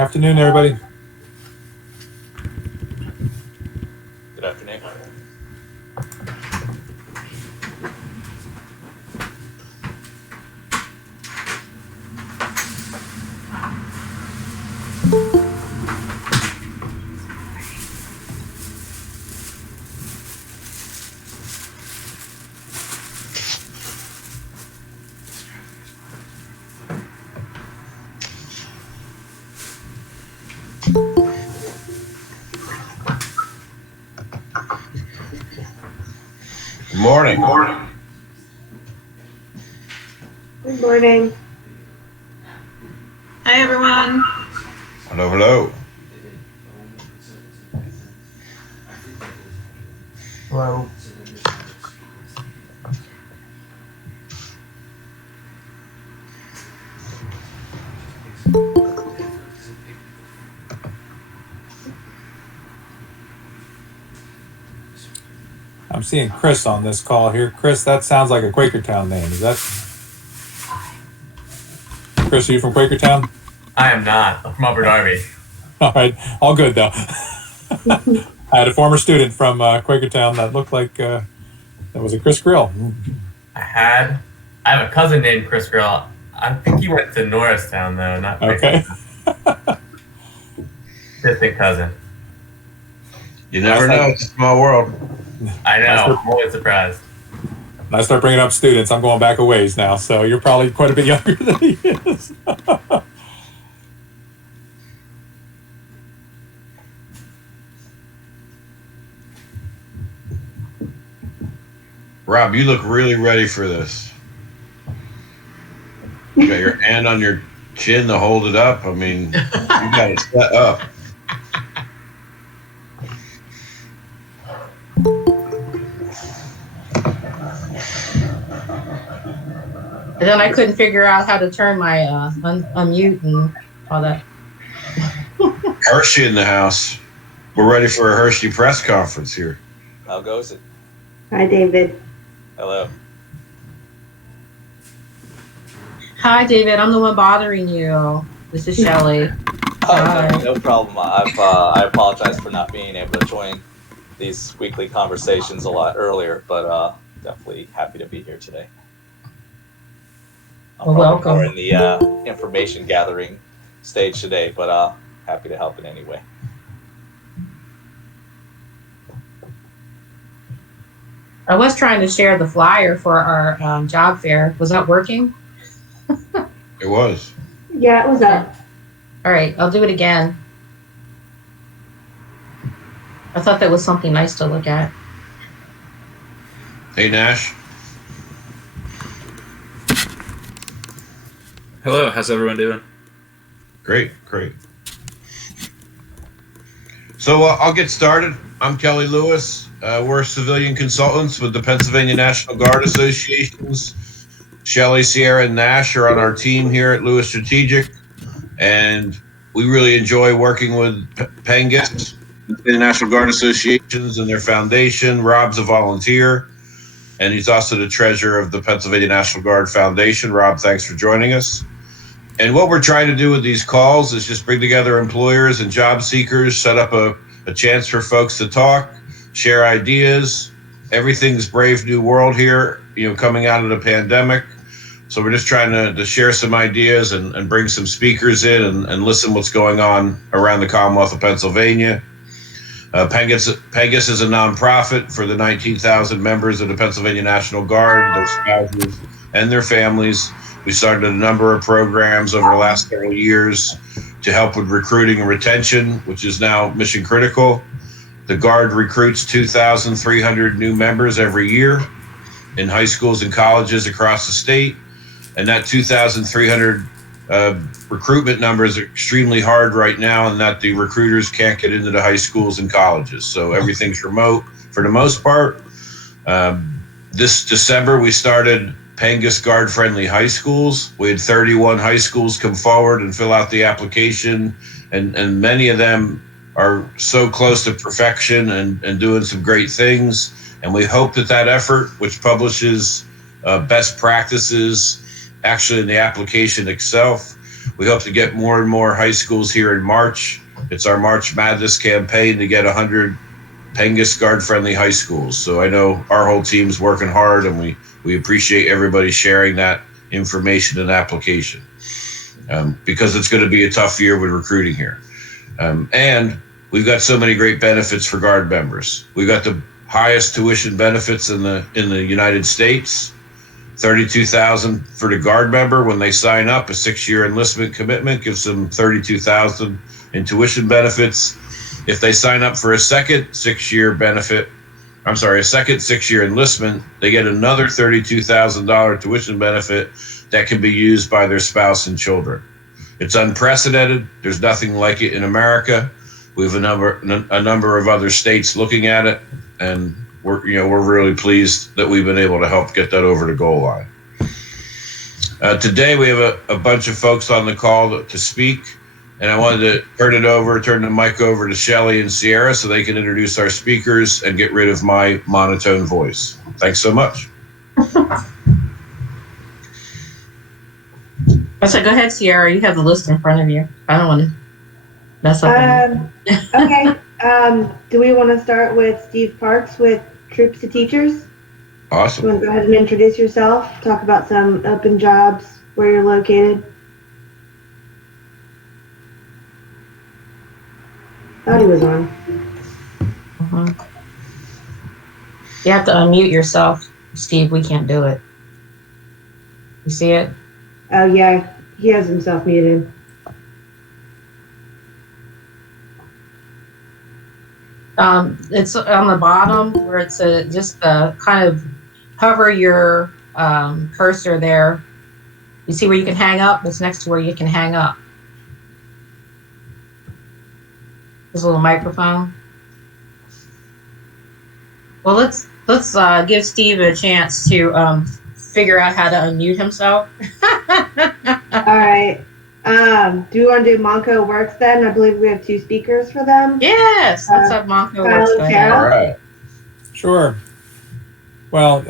Afternoon, everybody. Good afternoon. Good morning. Good morning. Hi, everyone. Hello, hello. Hello. I'm seeing Chris on this call here. Chris, that sounds like a Quakertown name. Is that? Chris, are you from Quakertown? I am not. I'm from Upper Darby. All right. All good, though. I had a former student from Quakertown that looked like that was a Chris Grill. I have a cousin named Chris Grill. I think he went to Norristown, though, not Okay. distant cousin. You never know. It's a small world. I know. I'm always surprised. When I start bringing up students, I'm going back a ways now, so you're probably quite a bit younger than he is. Rob, you look really ready for this. You got your hand on your chin to hold it up. I mean, you got it set up. And then I couldn't figure out how to turn my unmute and all that. Hershey in the house. We're ready for a Hershey press conference here. How goes it? Hi, David. Hello. Hi, David. I'm the one bothering you. This is Shelley. Oh, no problem. I apologize for not being able to join these weekly conversations a lot earlier, but definitely happy to be here today. I'm Welcome. More in the information gathering stage today, but happy to help in any way. I was trying to share the flyer for our job fair. Was that working? It was. Yeah, it was up. All right, I'll do it again. I thought that was something nice to look at. Hey, Nash. Hello, how's everyone doing? Great, great. So I'll get started. I'm Kelly Lewis. We're civilian consultants with the Pennsylvania National Guard Associations. Shelley, Sierra, and Nash are on our team here at Lewis Strategic, and we really enjoy working with PNGAS, the National Guard Associations, and their foundation. Rob's a volunteer, and he's also the treasurer of the Pennsylvania National Guard Foundation. Rob, thanks for joining us. And what we're trying to do with these calls is just bring together employers and job seekers, set up a chance for folks to talk, share ideas. Everything's brave new world here, coming out of the pandemic. So we're just trying to share some ideas and bring some speakers in and listen what's going on around the Commonwealth of Pennsylvania. PNGAS is a nonprofit for the 19,000 members of the Pennsylvania National Guard, their spouses, and their families. We started a number of programs over the last several years to help with recruiting and retention, which is now mission critical. The Guard recruits 2,300 new members every year in high schools and colleges across the state. And that 2,300 recruitment number is extremely hard right now, and that the recruiters can't get into the high schools and colleges. So everything's remote for the most part. This December, we started PNGAS Guard-friendly high schools. We had 31 high schools come forward and fill out the application, and many of them are so close to perfection and doing some great things. And we hope that effort, which publishes best practices actually in the application itself, We hope to get more and more high schools here in March. It's our March Madness campaign to get 100 PNGAS guard-friendly high schools. So I know our whole team's working hard, and we appreciate everybody sharing that information and application, because it's going to be a tough year with recruiting here. And we've got so many great benefits for guard members. We've got the highest tuition benefits in the United States. $32,000 for the guard member when they sign up. A 6-year enlistment commitment gives them $32,000 in tuition benefits. If they sign up for a second 6-year enlistment, they get another $32,000 tuition benefit that can be used by their spouse and children. It's unprecedented. There's nothing like it in America. We have a number of other states looking at it, and we're really pleased that we've been able to help get that over the goal line. Today we have a bunch of folks on the call to speak, and I wanted to turn the mic over to Shelley and Sierra so they can introduce our speakers and get rid of my monotone voice. Thanks so much. So go ahead, Sierra. You have the list in front of you. I don't want to mess up. Okay. Do we want to start with Steve Parks with Troops to Teachers? Awesome. You want to go ahead and introduce yourself, talk about some open jobs, where you're located? Thought he was on. You have to unmute yourself, Steve. We can't do it. You see it? Oh yeah, he has himself muted. It's on the bottom where it's just kind of hover your cursor there. You see where you can hang up? It's next to where you can hang up. This little microphone. Well, let's give Steve a chance to figure out how to unmute himself. All right. Do you want to do Montco Works then? I believe we have 2 speakers for them. Yes, let's have Montco Kyle Works. and Go Sarah. ahead. All right. Sure. Well,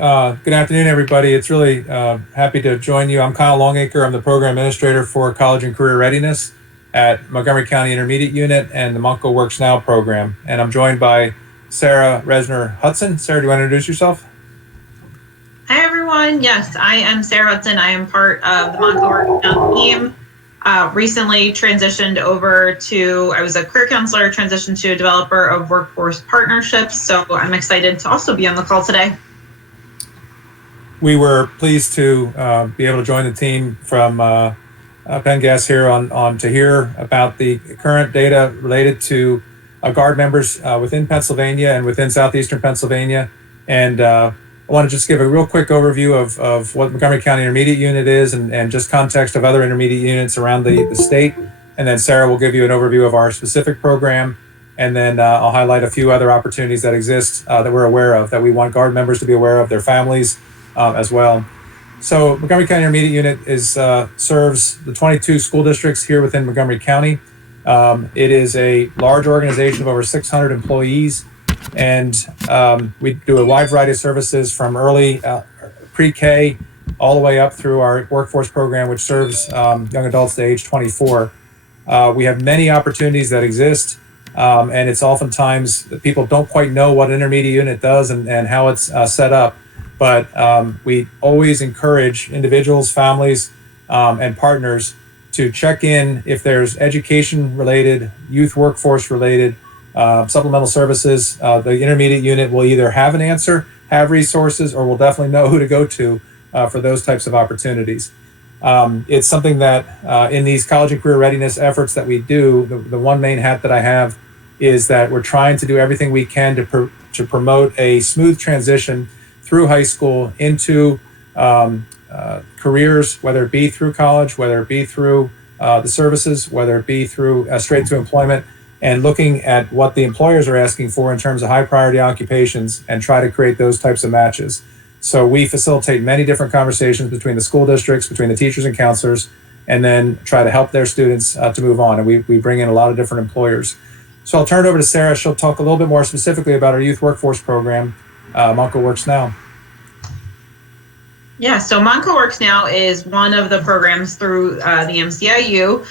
good afternoon, everybody. It's really happy to join you. I'm Kyle Longacre. I'm the program administrator for college and career readiness at Montgomery County Intermediate Unit and the Montco Worksnow program. And I'm joined by Sarah Resner Hudson. Sarah, do you want to introduce yourself? Hi, everyone. Yes, I am Sarah Hudson. I am part of the Montco Worksnow team. Recently transitioned over to, I was a career counselor, transitioned to a developer of workforce partnerships. So I'm excited to also be on the call today. We were pleased to be able to join the team from PNGAS here on to hear about the current data related to guard members within Pennsylvania and within southeastern Pennsylvania. And I want to just give a real quick overview of what Montgomery County Intermediate Unit is and just context of other intermediate units around the state. And then Sarah will give you an overview of our specific program. And then I'll highlight a few other opportunities that exist that we're aware of, that we want guard members to be aware of, their families as well. So Montgomery County Intermediate Unit serves the 22 school districts here within Montgomery County. It is a large organization of over 600 employees. And we do a wide variety of services from early pre-K all the way up through our workforce program, which serves young adults to age 24. We have many opportunities that exist, and it's oftentimes that people don't quite know what an intermediate unit does and how it's set up. But we always encourage individuals, families, and partners to check in if there's education-related, youth workforce-related, supplemental services. The intermediate unit will either have an answer, have resources, or will definitely know who to go to for those types of opportunities. It's something that in these college and career readiness efforts that we do, the one main hat that I have is that we're trying to do everything we can to promote a smooth transition through high school into careers, whether it be through college, whether it be through the services, whether it be through straight to employment, and looking at what the employers are asking for in terms of high priority occupations and try to create those types of matches. So we facilitate many different conversations between the school districts, between the teachers and counselors, and then try to help their students to move on. And we bring in a lot of different employers. So I'll turn it over to Sarah. She'll talk a little bit more specifically about our youth workforce program, Montco Worksnow. Yeah, so Montco Worksnow is one of the programs through the MCIU.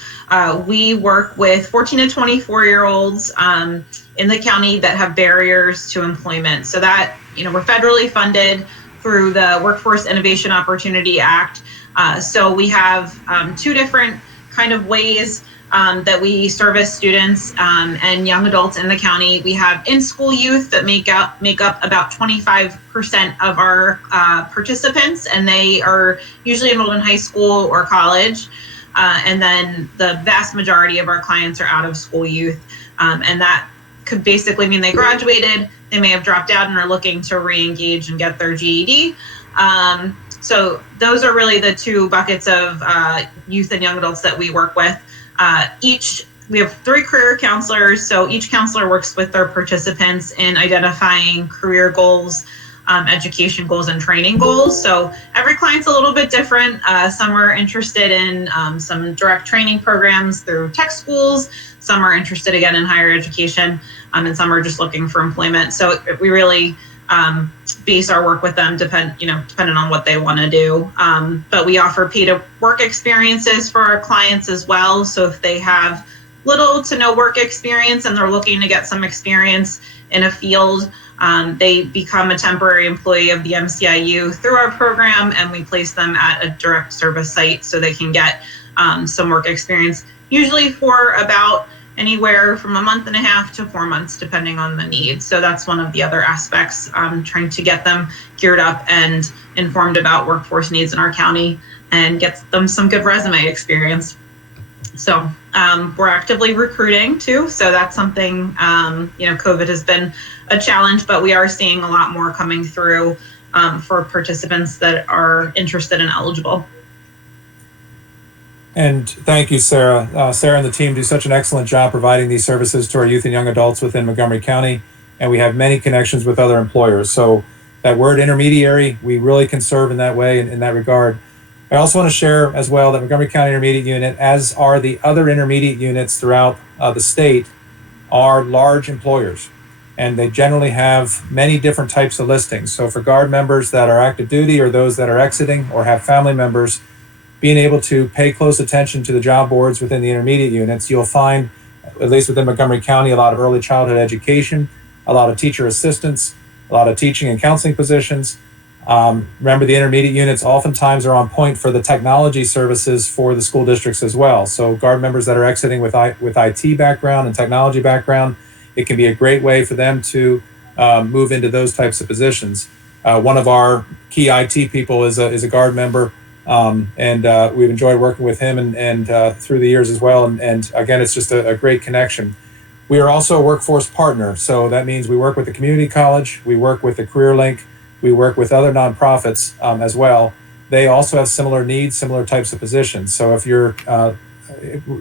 We work with 14 to 24-year-olds in the county that have barriers to employment. So that, we're federally funded through the Workforce Innovation Opportunity Act. So we have two different kind of ways that we service students and young adults in the county. We have in-school youth that make up about 25% of our participants, and they are usually enrolled in high school or college. And then the vast majority of our clients are out of school youth. And that could basically mean they graduated, they may have dropped out and are looking to re-engage and get their GED. So those are really the two buckets of youth and young adults that we work with. We have 3 career counselors, so each counselor works with their participants in identifying career goals, education goals, and training goals. So every client's a little bit different. Some are interested in some direct training programs through tech schools. Some are interested again in higher education, and some are just looking for employment. So we really base our work with them depending on what they want to do. But we offer paid work experiences for our clients as well. So if they have little to no work experience and they're looking to get some experience in a field, they become a temporary employee of the MCIU through our program, and we place them at a direct service site so they can get some work experience, usually for about anywhere from a month and a half to 4 months, depending on the need. So that's one of the other aspects, trying to get them geared up and informed about workforce needs in our county and get them some good resume experience. So we're actively recruiting too. So that's something, COVID has been a challenge, but we are seeing a lot more coming through for participants that are interested and eligible. And thank you, Sarah. Sarah and the team do such an excellent job providing these services to our youth and young adults within Montgomery County, and we have many connections with other employers. So that word intermediary, we really can serve in that way, in that regard. I also want to share as well that Montgomery County Intermediate Unit, as are the other intermediate units throughout the state, are large employers, and they generally have many different types of listings. So for Guard members that are active duty or those that are exiting or have family members, being able to pay close attention to the job boards within the intermediate units, you'll find, at least within Montgomery County, a lot of early childhood education, a lot of teacher assistants, a lot of teaching and counseling positions. Remember, the intermediate units oftentimes are on point for the technology services for the school districts as well. So Guard members that are exiting with IT background and technology background, it can be a great way for them to move into those types of positions. One of our key IT people is a Guard member, and we've enjoyed working with him and through the years as well. And again, it's just a great connection. We are also a workforce partner. So that means we work with the community college, we work with the Career Link, we work with other nonprofits as well. They also have similar needs, similar types of positions. So if you're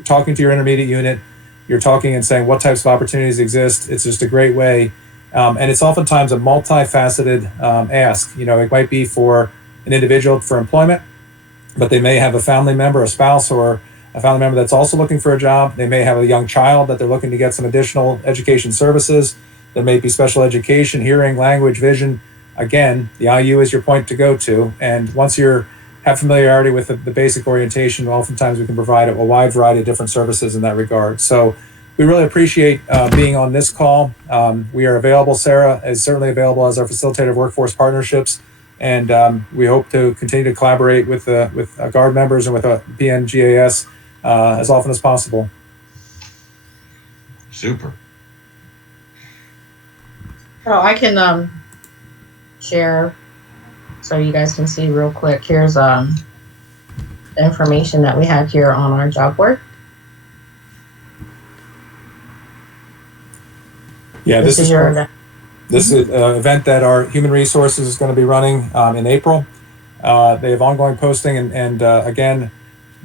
talking to your intermediate unit, you're talking and saying what types of opportunities exist, it's just a great way. And it's oftentimes a multifaceted ask. It might be for an individual for employment, but they may have a family member, a spouse, or a family member that's also looking for a job. They may have a young child that they're looking to get some additional education services. There may be special education, hearing, language, vision. Again, the IU is your point to go to. And once you have familiarity with the basic orientation, oftentimes we can provide a wide variety of different services in that regard. So we really appreciate being on this call. We are available. Sarah is certainly available as our facilitator of workforce partnerships. And we hope to continue to collaborate with Guard members and with PNGAS as often as possible. Super. Oh, I can share so you guys can see real quick. Here's the information that we have here on our job board. Yeah, this is an event that our human resources is going to be running in April. They have ongoing posting, and again,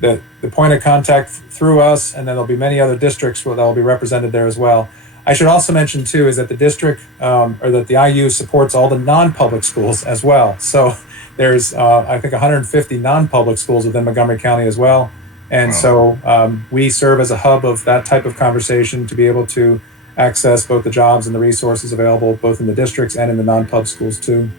the point of contact through us, and then there'll be many other districts that will be represented there as well. I should also mention too is that the district or that the IU supports all the non-public schools as well. So there's I think 150 non-public schools within Montgomery County as well, and wow. So we serve as a hub of that type of conversation to be able to access both the jobs and the resources available both in the districts and in the non-pub schools too.